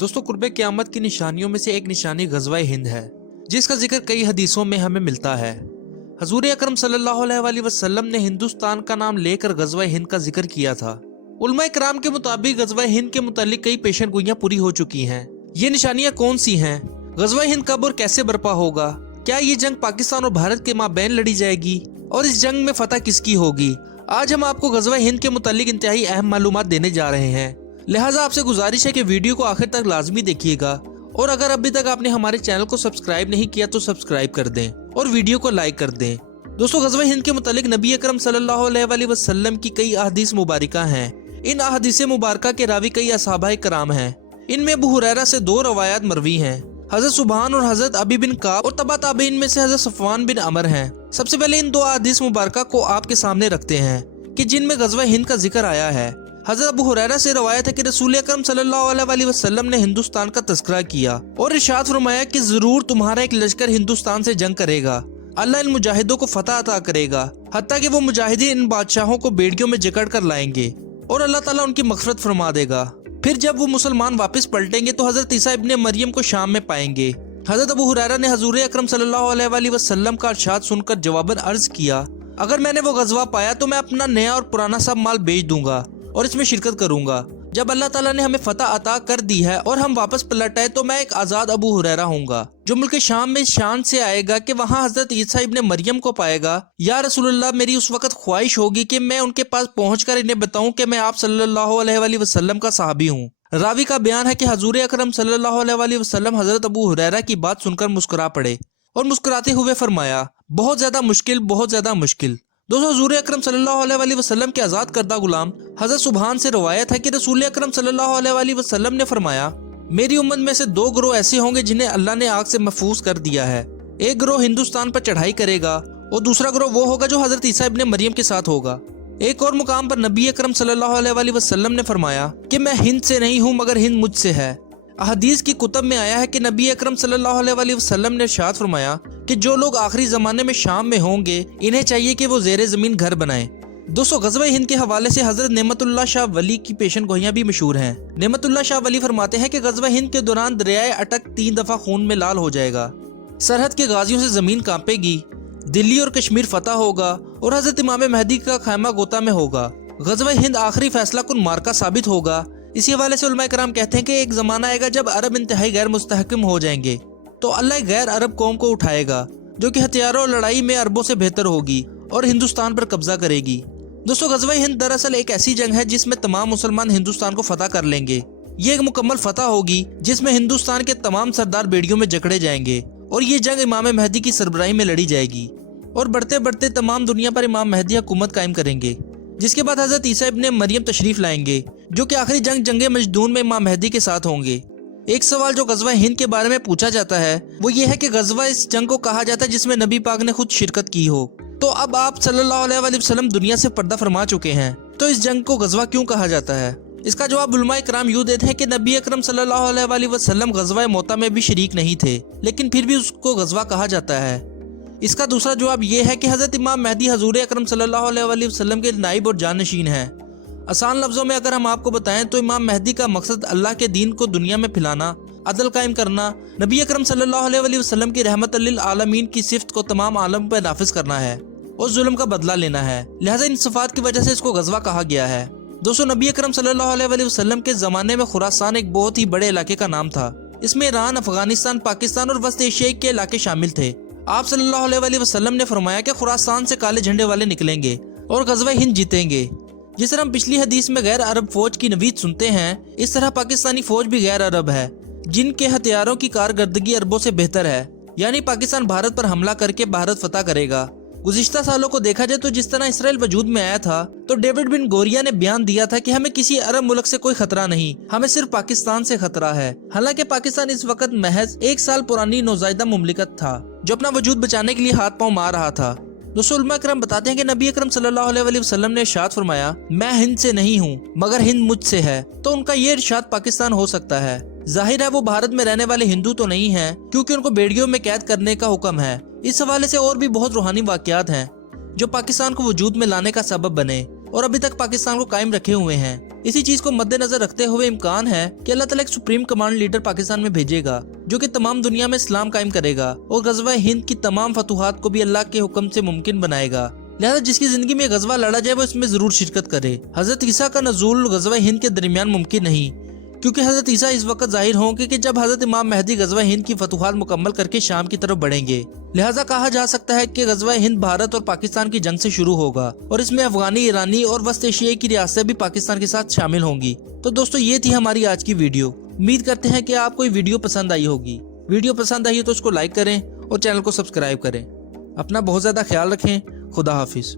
दोस्तों, कुर्बे क़यामत की निशानियों में से एक निशानी ग़ज़वा-ए हिंद है, जिसका जिक्र कई हदीसों में हमें मिलता है। हज़ूर अकरम सल्लल्लाहु अलैहि वसल्लम ने हिंदुस्तान का नाम लेकर ग़ज़वा-ए हिंद का जिक्र किया था। उलमा इकराम के मुताबिक ग़ज़वा-ए हिंद के मुतालिक कई पेशेनगोइयां पूरी हो चुकी हैं। ये निशानियां कौन सी हैं? ग़ज़वा-ए हिंद कब और कैसे बर्पा होगा? क्या ये जंग पाकिस्तान और भारत के माबैन लड़ी जाएगी? और इस जंग में फतह किसकी होगी? आज हम आपको ग़ज़वा-ए हिंद के मुतालिक इंतहाई अहम मालूमात देने जा रहे हैं, लिहाजा आपसे गुजारिश है कि वीडियो को आखिर तक लाजमी देखिएगा। और अगर अभी तक आपने हमारे चैनल को सब्सक्राइब नहीं किया तो सब्सक्राइब कर दें और वीडियो को लाइक कर दें। दोस्तों, ग़ज़वा-ए हिंद के मुतालिक नबी अकरम सल्लल्लाहु अलैहि वसल्लम की कई अहादीस मुबारका हैं। इन अहादीस मुबारका के रावी कई असहाबाए कराम हैं। इनमें अबू हुरैरा से दो रवायात मरवी हैं। हज़रत सुबहान और हज़रत अबी बिन काब और तबा ताबईन में से हज़रत सफ़वान बिन अमर हैं। सबसे पहले इन दो अहादीस मुबारका को आपके सामने रखते हैं कि जिनमें ग़ज़वा-ए हिंद का जिक्र आया है। हज़रत अबू हुरैरा से रवायत है कि रसूल अकरम सल्लल्लाहु अलैहि वसल्लम ने हिंदुस्तान का तज़किरा किया और इरशाद फरमाया कि जरूर तुम्हारा एक लश्कर हिंदुस्तान से जंग करेगा। अल्लाह इन मुजाहिदों को फतह अता करेगा, हत्ता कि वो मुजाहिदीन इन बादशाहों को बेड़ियों में जकड़ कर लाएंगे और अल्लाह ताला उनकी मग़फ़िरत फरमा देगा। फिर जब वो मुसलमान वापस पलटेंगे तो हज़रत ईसा इब्ने मरियम को शाम में पाएंगे। हज़रत अबू हुरैरा ने हज़ूर अकरम सल्लल्लाहु अलैहि वसल्लम का इरशाद सुनकर जवाबन अर्ज किया, अगर मैंने वो ग़ज़वा पाया तो मैं अपना नया और पुराना सब माल बेच दूंगा और इसमें शिरकत करूंगा। जब अल्लाह ताला ने हमें फतह अता कर दी है और हम वापस पलट आए तो मैं एक आज़ाद अबू हुरैरा होऊंगा जो मुल्क शाम में शान से आएगा कि वहाँ हज़रत ईसा इब्ने मरियम को पाएगा। या रसूलुल्लाह, मेरी उस वक्त ख्वाहिश होगी कि मैं उनके पास पहुंचकर इन्हें बताऊं कि मैं आप सल्लल्लाहु अलैहि वसल्लम का सहाबी हूँ। रावी का बयान है कि हज़ूर अकरम सल्लल्लाहु अलैहि वसल्लम हज़रत अबू हुरैरा की बात सुनकर मुस्कुरा पड़े और मुस्कुराते हुए फरमाया, बहुत ज्यादा मुश्किल, बहुत ज्यादा मुश्किल। दोस्तों, हज़ूर अकरम सल्लल्लाहु अलैहि वसल्लम के आज़ाद करदा गुलाम हज़रत सुबहान से रवायत है कि रसूल अकरम सल्लल्लाहु अलैहि वसल्लम ने फरमाया, मेरी उम्मत में से दो ग्रोह ऐसे होंगे जिन्हें अल्लाह ने आग से महफूज कर दिया है। एक ग्रोह हिंदुस्तान पर चढ़ाई करेगा और दूसरा ग्रोह वो होगा जो हज़रत ईसा इब्ने मरियम के साथ होगा। एक और मुकाम पर नबी अकरम सल्लल्लाहु अलैहि वसल्लम ने फरमाया कि मैं हिंद से नहीं हूँ मगर हिंद मुझसे है। अहदीस की कुतब में आया है कि नबी अकरम सल्लल्लाहु अलैहि वसल्लम ने इरशाद फरमाया कि जो लोग आखिरी ज़माने में शाम में होंगे इन्हें चाहिए कि वो ज़ेरे ज़मीन घर बनाएं। दोस्तों, ग़ज़वा-ए हिंद के हवाले से हज़रत नेमतुल्लाह शाह वली की पेशेनगोइयां भी मशहूर हैं। नेमतुल्लाह शाह वली फरमाते हैं कि ग़ज़वा-ए हिंद के दौरान दरियाए अटक 3 दफ़ा खून में लाल हो जाएगा, सरहद के गाजियों से ज़मीन कांपेगी, दिल्ली और कश्मीर फतह होगा और हज़रत इमाम महदी का खैमा गोता में होगा। ग़ज़वा-ए हिंद आखिरी फैसला कुन मार्का साबित होगा। इसी हवाले से उलमा कराम कहते हैं कि एक ज़माना आएगा जब अरब इंतहाई गैर मुस्तहकम हो जाएंगे तो अल्लाह गैर अरब कौम को उठाएगा जो कि हथियारों और लड़ाई में अरबों से बेहतर होगी और हिंदुस्तान पर कब्जा करेगी। दोस्तों, ग़ज़वा-ए हिंद दरअसल एक ऐसी जंग है जिसमें तमाम मुसलमान हिंदुस्तान को फतह कर लेंगे। ये एक मुकम्मल फतह होगी जिसमें हिंदुस्तान के तमाम सरदार बेड़ियों में जकड़े जाएंगे और ये जंग इमाम महदी की सरबराही में लड़ी जाएगी और बढ़ते बढ़ते तमाम दुनिया पर इमाम महदी हुकूमत कायम करेंगे। जिसके बाद हज़रत ईसा इब्ने मरियम तशरीफ लाएंगे जो कि आखिरी जंग मजदून में इमाम महदी के साथ होंगे। एक सवाल जो ग़ज़वा-ए हिंद के बारे में पूछा जाता है वो ये है कि ग़ज़वा इस जंग को कहा जाता है जिसमें नबी पाक ने खुद शिरकत की हो। तो अब आप सल्लल्लाहु अलैहि वसल्लम दुनिया से पर्दा फरमा चुके हैं, तो इस जंग को ग़ज़वा क्यों कहा जाता है? इसका जवाब उलमा कराम यूं देते हैं कि नबी अकरम सल्लल्लाहु अलैहि वसल्लम ग़ज़वा-ए मौता में भी शरीक नहीं थे, लेकिन फिर भी उसको ग़ज़वा कहा जाता है। इसका दूसरा जवाब ये है कि हज़रत इमाम महदी हज़ूर अकरम सल्लल्लाहु अलैहि वसल्लम के नाइब और जानशीन हैं। आसान लफ्ज़ों में अगर हम आपको बताएं तो इमाम महदी का मकसद अल्लाह के दीन को दुनिया में फैलाना, अदल कायम करना, नबी अकरम सल्लल्लाहु अलैहि वसल्लम की रहमत लिल आलमीन की सिफ्त को तमाम आलम पर नाफिज करना है और जुल्म का बदला लेना है। लिहाजा इन सिफात की वजह से इसको ग़ज़वा कहा गया है। दोस्तों, नबी अकरम सल्लल्लाहु अलैहि वसल्लम के ज़माने में खुरासान एक बहुत ही बड़े इलाके का नाम था। इसमें ईरान, अफगानिस्तान, पाकिस्तान और वस्त एशिया के इलाके शामिल थे। आप सल्लल्लाहु अलैहि वसल्लम ने फरमाया कि खुरासान से काले झंडे वाले निकलेंगे और ग़ज़वा-ए हिंद जीतेंगे। जिस तरह हम पिछली हदीस में गैर अरब फौज की नवीद सुनते हैं, इस तरह पाकिस्तानी फौज भी गैर अरब है जिनके हथियारों की कारकर्दगी अरबों से बेहतर है। यानी पाकिस्तान भारत पर हमला करके भारत फतह करेगा। गुज़िश्ता सालों को देखा जाए तो जिस तरह इसराइल वजूद में आया था तो डेविड बिन गोरिया ने बयान दिया था कि हमें किसी अरब मुल्क से कोई खतरा नहीं, हमें सिर्फ पाकिस्तान से खतरा है। हालांकि पाकिस्तान इस वक्त महज 1 साल पुरानी नौज़ायदा मुमलिकत था जो अपना वजूद बचाने के लिए हाथ पांव मार रहा था। दोस्तों, उलमा करम बताते हैं कि नबी अकरम सल्लल्लाहु अलैहि वसल्लम ने इरशाद फरमाया, मैं हिंद से नहीं हूँ मगर हिंद मुझसे है। तो उनका ये इरशाद पाकिस्तान हो सकता है। जाहिर है वो भारत में रहने वाले हिंदू तो नहीं हैं क्योंकि उनको बेड़ियों में कैद करने का हुक्म है। इस हवाले से और भी बहुत रूहानी वाक़यात हैं जो पाकिस्तान को वजूद में लाने का सबब बने और अभी तक पाकिस्तान को कायम रखे हुए हैं। इसी चीज को मद्देनजर रखते हुए इम्कान है कि अल्लाह ताला एक सुप्रीम कमांड लीडर पाकिस्तान में भेजेगा जो कि तमाम दुनिया में इस्लाम कायम करेगा और गज़वा हिंद की तमाम फतूहात को भी अल्लाह के हुक्म से मुमकिन बनाएगा। लिहाजा जिसकी जिंदगी में गज़वा लड़ा जाए वो इसमें जरूर शिरकत करे। हजरत ईसा का नज़ूल गज़वा हिंद के दरमियान मुमकिन नहीं, क्योंकि हजरत ईसा इस वक्त जाहिर होंगे कि जब हजरत इमाम महदी गज़वा हिंद की फतूहात मुकम्मल करके शाम की तरफ बढ़ेंगे। लिहाजा कहा जा सकता है कि गज़वा हिंद भारत और पाकिस्तान की जंग से शुरू होगा और इसमें अफगानी, ईरानी और वस्त एशियाई की रियासतें भी पाकिस्तान के साथ शामिल होंगी। तो दोस्तों ये थी हमारी आज की वीडियो। उम्मीद करते हैं कि आपको ये वीडियो पसंद आई होगी। वीडियो पसंद आई तो उसको लाइक करें और चैनल को सब्सक्राइब करें। अपना बहुत ज्यादा ख्याल रखें। खुदा हाफिज।